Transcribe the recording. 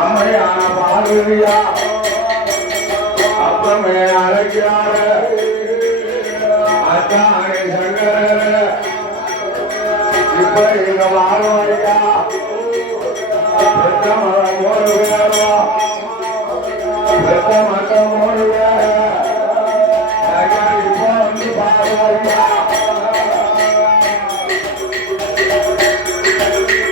அம்மையான பாடுவியா அப்பமே அழைக்கிறார அத்தானை சங்கர இப்ப இந்த வாழ்வாயா